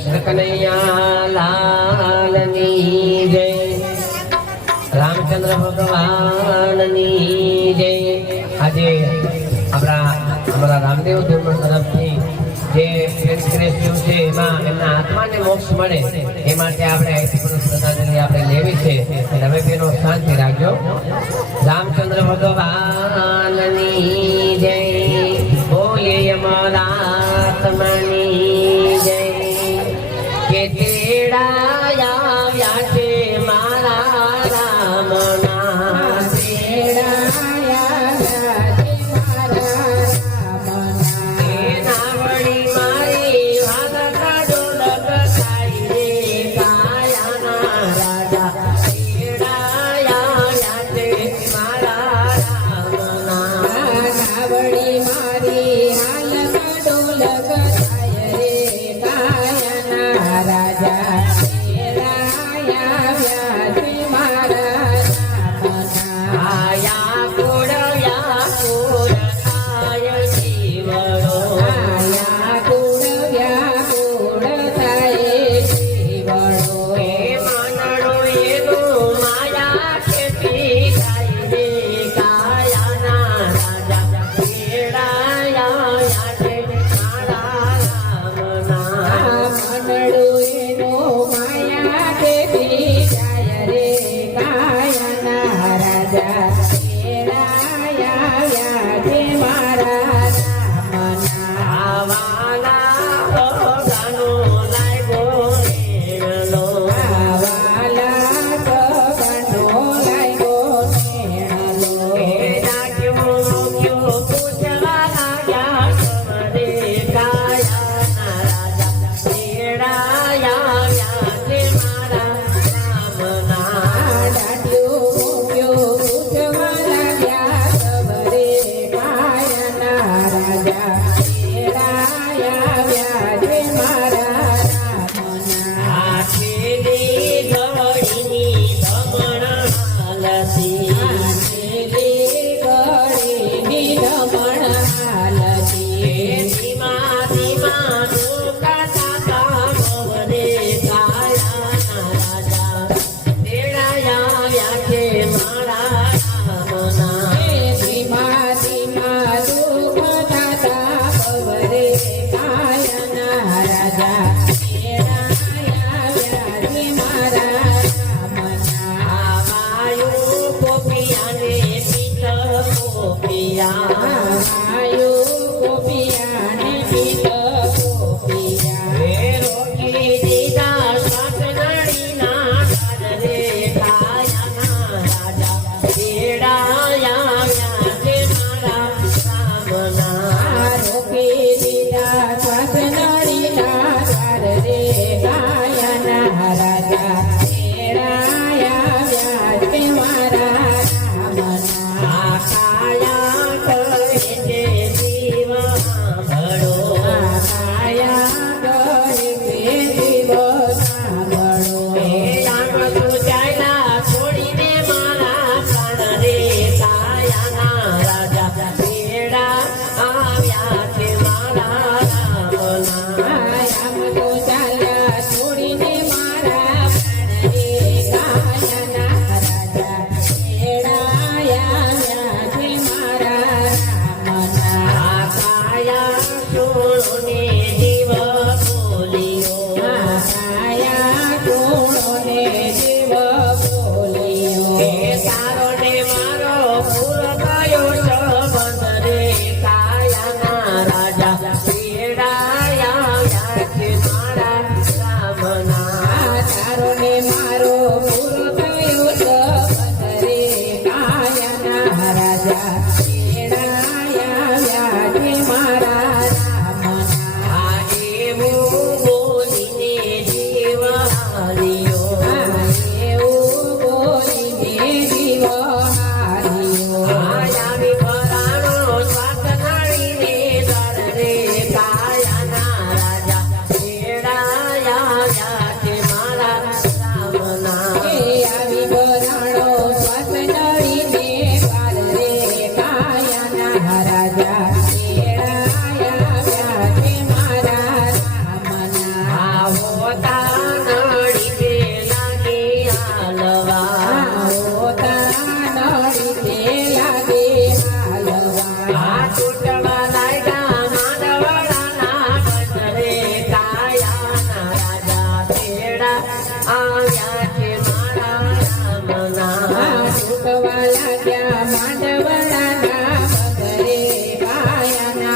કૃષ્ણ કનૈયા લાલની જય. રામચંદ્ર ભગવાનની જય. આજે આપણા અમારા રામદેવ ધર્મ તરફથી જે પ્રેસ છે, એમાં એમના આત્માને મોક્ષ મળે, એ માટે આપણે શ્રદ્ધાંજલિ આપણે લેવી છે. તમે તેનો શાંતિ રાખજો. રામચંદ્ર ભગવાન i don't Yes. Maya.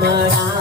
ramara